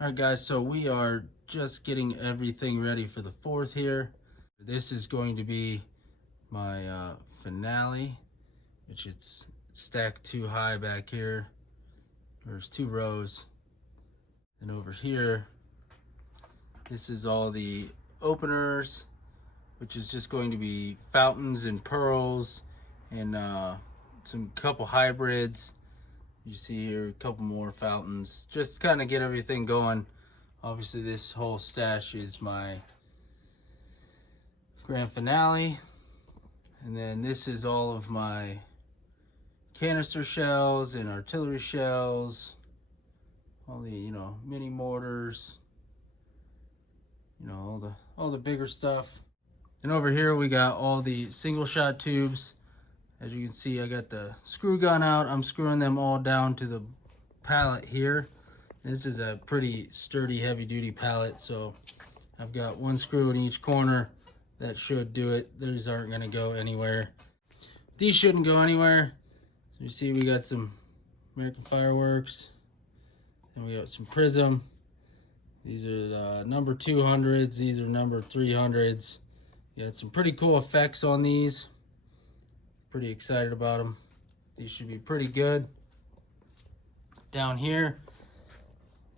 All right, guys, so we are just getting everything ready for the 4th here. This is going to be my finale, which it's stacked too high back here. There's 2 rows. And over here, this is all the openers, which is just going to be fountains and pearls and some couple hybrids. You see here a couple more fountains, just to kind of get everything going. Obviously this whole stash is my grand finale, and then this is all of my canister shells and artillery shells, all the mini mortars, all the bigger stuff. And over here we got all the single shot tubes. As you can see, I got the screw gun out. I'm screwing them all down to the pallet here. This is a pretty sturdy, heavy duty pallet, so I've got 1 screw in each corner. That should do it. These aren't gonna go anywhere. These shouldn't go anywhere. So you see we got some American Fireworks, and we got some Prism. These are number 200s, these are number 300s. You got some pretty cool effects on these. Pretty excited about them. These should be pretty good. Down here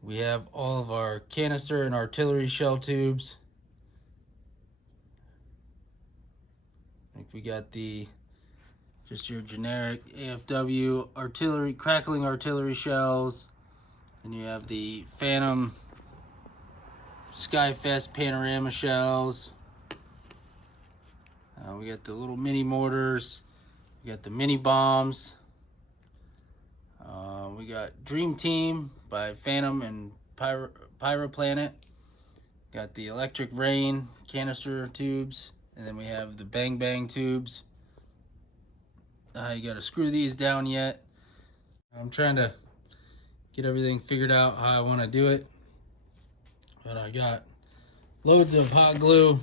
we have all of our canister and artillery shell tubes. Like we got just your generic AFW artillery, crackling artillery shells. Then you have the Phantom Skyfest panorama shells. We got the little mini mortars. We got the mini bombs. We got Dream Team by Phantom and Pyroplanet. Got the Electric Rain canister tubes. And then we have the Bang Bang tubes. You got to screw these down yet. I'm trying to get everything figured out how I want to do it. But I got loads of hot glue.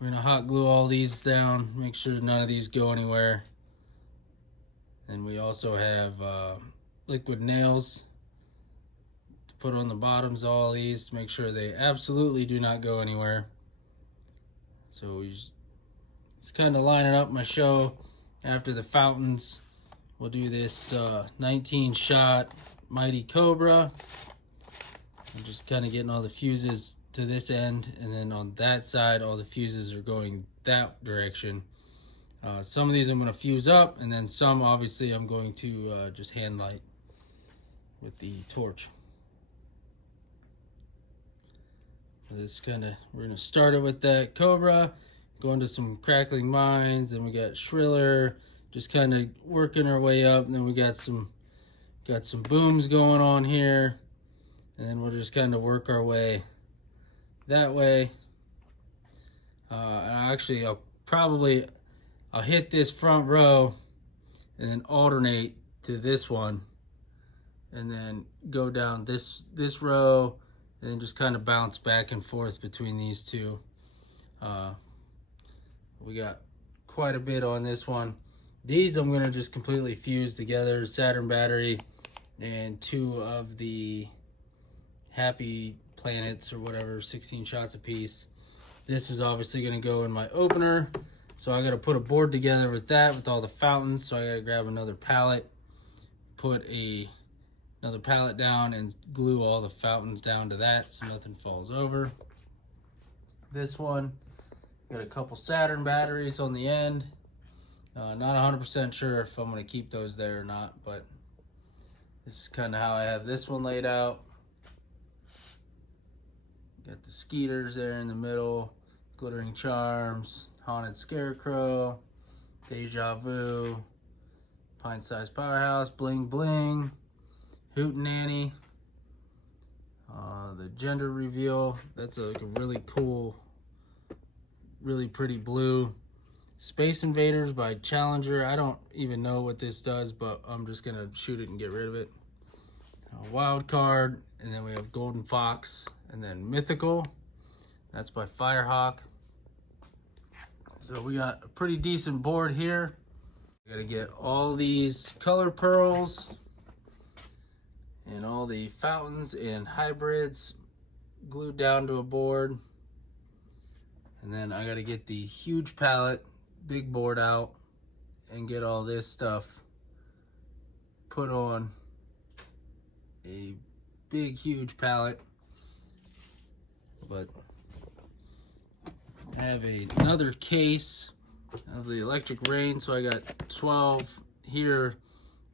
We're gonna hot glue all these down, make sure none of these go anywhere. And we also have liquid nails to put on the bottoms of all these to make sure they absolutely do not go anywhere. So we just kind of lining up my show. After the fountains, we'll do this 19 shot Mighty Cobra. I'm just kind of getting all the fuses to this end, and then on that side all the fuses are going that direction. Some of these I'm going to fuse up, and then some obviously I'm going to just hand light with the torch. We're going to start it with that Cobra, go into some crackling mines, and we got Shriller, just kind of working our way up, and then we got some booms going on here, and then we'll just kind of work our way that way. Actually, I'll hit this front row and then alternate to this one, and then go down this row, and then just kind of bounce back and forth between these two. We got quite a bit on this one. These I'm gonna just completely fuse together, Saturn battery and 2 of the Happy Planets or whatever, 16 shots a piece. This is obviously going to go in my opener, so I got to put a board together with that, with all the fountains. So I got to grab another pallet, put another pallet down, and glue all the fountains down to that so nothing falls over. This one got a couple Saturn batteries on the end. Not 100% sure if I'm going to keep those there or not, but this is kind of how I have this one laid out. Got the Skeeters there in the middle, Glittering Charms, Haunted Scarecrow, Deja Vu, Pint Size Powerhouse, Bling Bling, Hootenanny, the Gender Reveal. That's a really cool, really pretty blue. Space Invaders by Challenger. I don't even know what this does, but I'm just gonna shoot it and get rid of it. Wild Card, and then we have Golden Fox, and then Mythical. That's by Firehawk. So we got a pretty decent board here. We gotta get all these color pearls and all the fountains and hybrids glued down to a board. And then I got to get the huge pallet, big board out, and get all this stuff put on a big, huge pallet. But I have another case of the electric rain, so I got 12 here,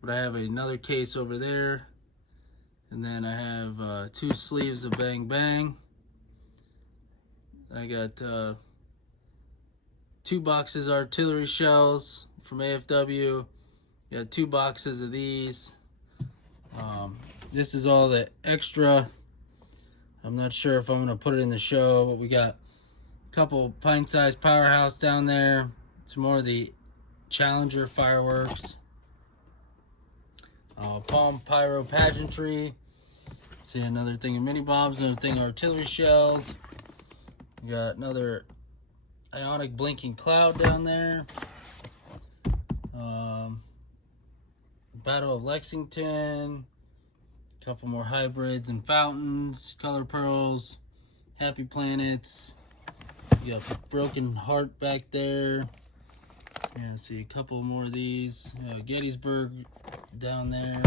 but I have another case over there, and then I have 2 sleeves of Bang Bang. I got 2 boxes of artillery shells from AFW. Got 2 boxes of these. This is all the extra. I'm not sure if I'm gonna put it in the show, but we got a couple pint-sized Powerhouse down there. Some more of the Challenger Fireworks. Palm Pyro Pageantry. See, another thing of mini bombs, another thing of artillery shells. We got another Ionic Blinking Cloud down there. Battle of Lexington. A couple more hybrids and fountains. Color Pearls. Happy Planets. You got Broken Heart back there. Yeah, see a couple more of these. Gettysburg down there.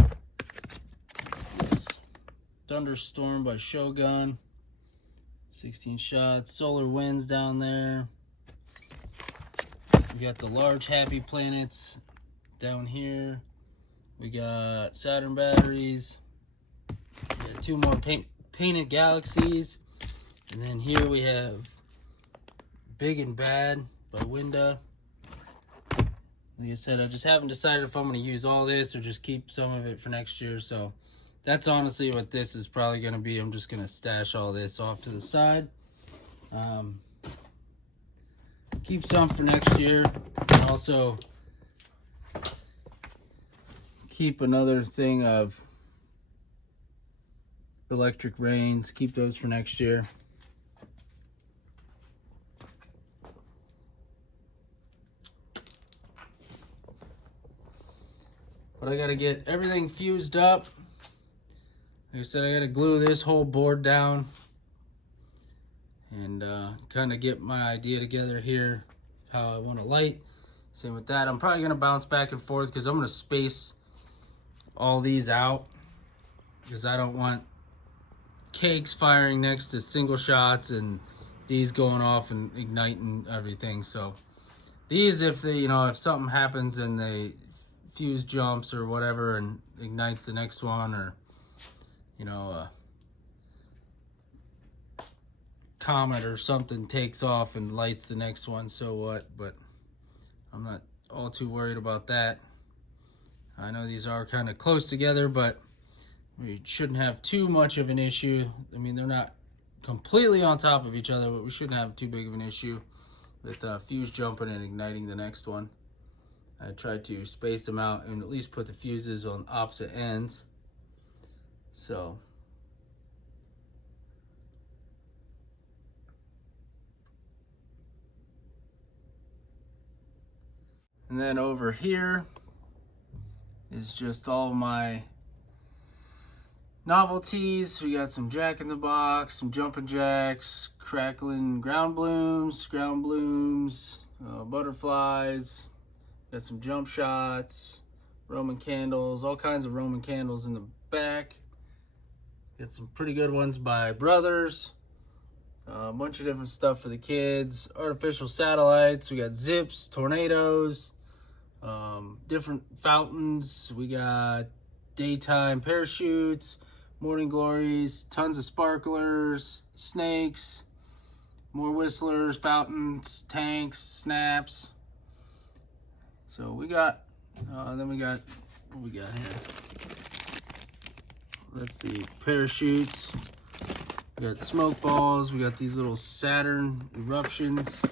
What's this? Thunderstorm by Shogun. 16 shots. Solar Winds down there. We got the large Happy Planets down here. We got Saturn batteries. We got 2 more painted galaxies. And then here we have Big and Bad by Winda. Like I said, I just haven't decided if I'm going to use all this or just keep some of it for next year. So that's honestly what this is probably going to be. I'm just going to stash all this off to the side. Keep some for next year. And also keep another thing of electric rains. Keep those for next year. But I gotta get everything fused up. Like I said, I gotta glue this whole board down and kind of get my idea together here, how I want to light. Same with that. I'm probably gonna bounce back and forth because I'm gonna space all these out because I don't want cakes firing next to single shots and these going off and igniting everything. So these, if they, if something happens and they fuse jumps or whatever and ignites the next one, or a comet or something takes off and lights the next one, so what? But I'm not all too worried about that. I know these are kind of close together, but we shouldn't have too much of an issue. I mean, they're not completely on top of each other, but we shouldn't have too big of an issue with fuse jumping and igniting the next one. I tried to space them out and at least put the fuses on opposite ends. So and then over here is just all my novelties. We got some Jack in the Box, some jumping jacks, crackling ground blooms, butterflies. Got some jump shots, Roman candles, all kinds of Roman candles in the back. Got some pretty good ones by Brothers. A bunch of different stuff for the kids. Artificial satellites. We got zips, tornadoes, different fountains. We got daytime parachutes, morning glories, tons of sparklers, snakes, more whistlers, fountains, tanks, snaps. So we got, then we got, what we got here? That's the parachutes. We got smoke balls. We got these little Saturn eruptions.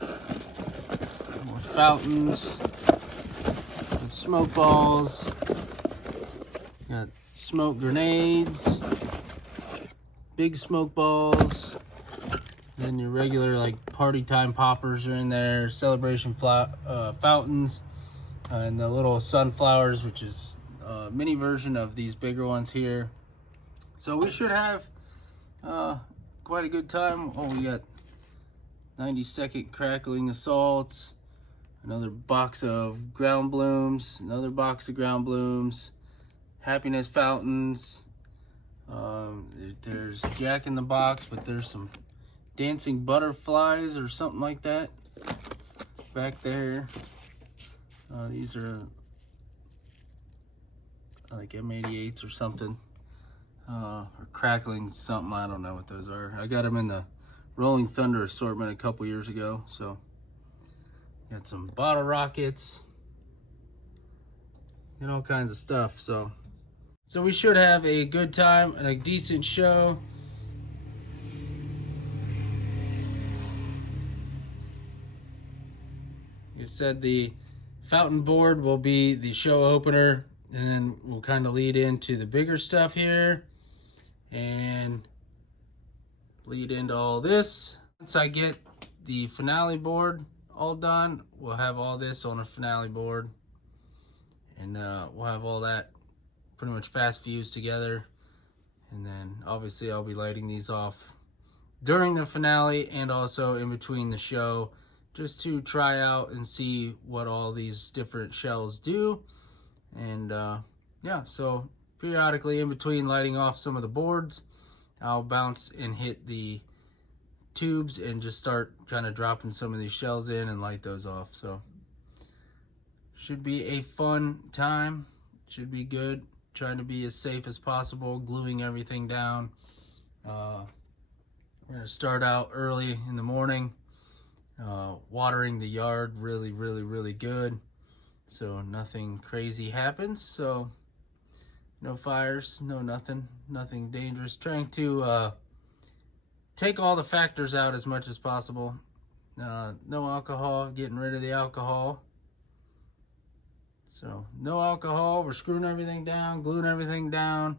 More fountains. And smoke balls. We got smoke grenades. Big smoke balls. Then your regular like party time poppers are in there. Celebration fountains. And the little sunflowers, which is mini version of these bigger ones here. So we should have quite a good time. Oh, we got 90-second crackling assaults, another box of ground blooms, another box of ground blooms, happiness fountains. There's Jack in the Box, but there's some dancing butterflies or something like that back there. These are like M88s or something, or crackling something. I don't know what those are. I got them in the Rolling Thunder assortment a couple years ago. So got some bottle rockets, and all kinds of stuff. So we should have a good time and a decent show. You said the fountain board will be the show opener, and then we'll kind of lead into the bigger stuff here and lead into all this. Once I get the finale board all done, we'll have all this on a finale board, and we'll have all that pretty much fast fused together. And then obviously I'll be lighting these off during the finale and also in between the show, just to try out and see what all these different shells do. And yeah, so periodically in between lighting off some of the boards, I'll bounce and hit the tubes and just start kind of dropping some of these shells in and light those off. So should be a fun time, should be good. Trying to be as safe as possible, gluing everything down. We're gonna start out early in the morning, watering the yard really good, so nothing crazy happens. So no fires, no nothing dangerous. Trying to take all the factors out as much as possible. No alcohol, getting rid of the alcohol. So no alcohol, we're screwing everything down, gluing everything down,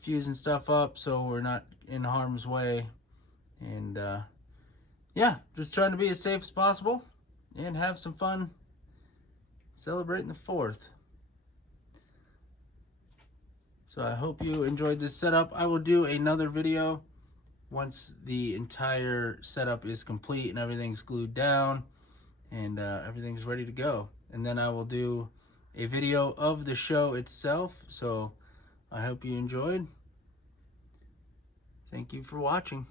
fusing stuff up so we're not in harm's way. And yeah, just trying to be as safe as possible and have some fun celebrating the 4th. So I hope you enjoyed this setup. I will do another video once the entire setup is complete and everything's glued down and everything's ready to go. And then I will do a video of the show itself. So I hope you enjoyed. Thank you for watching.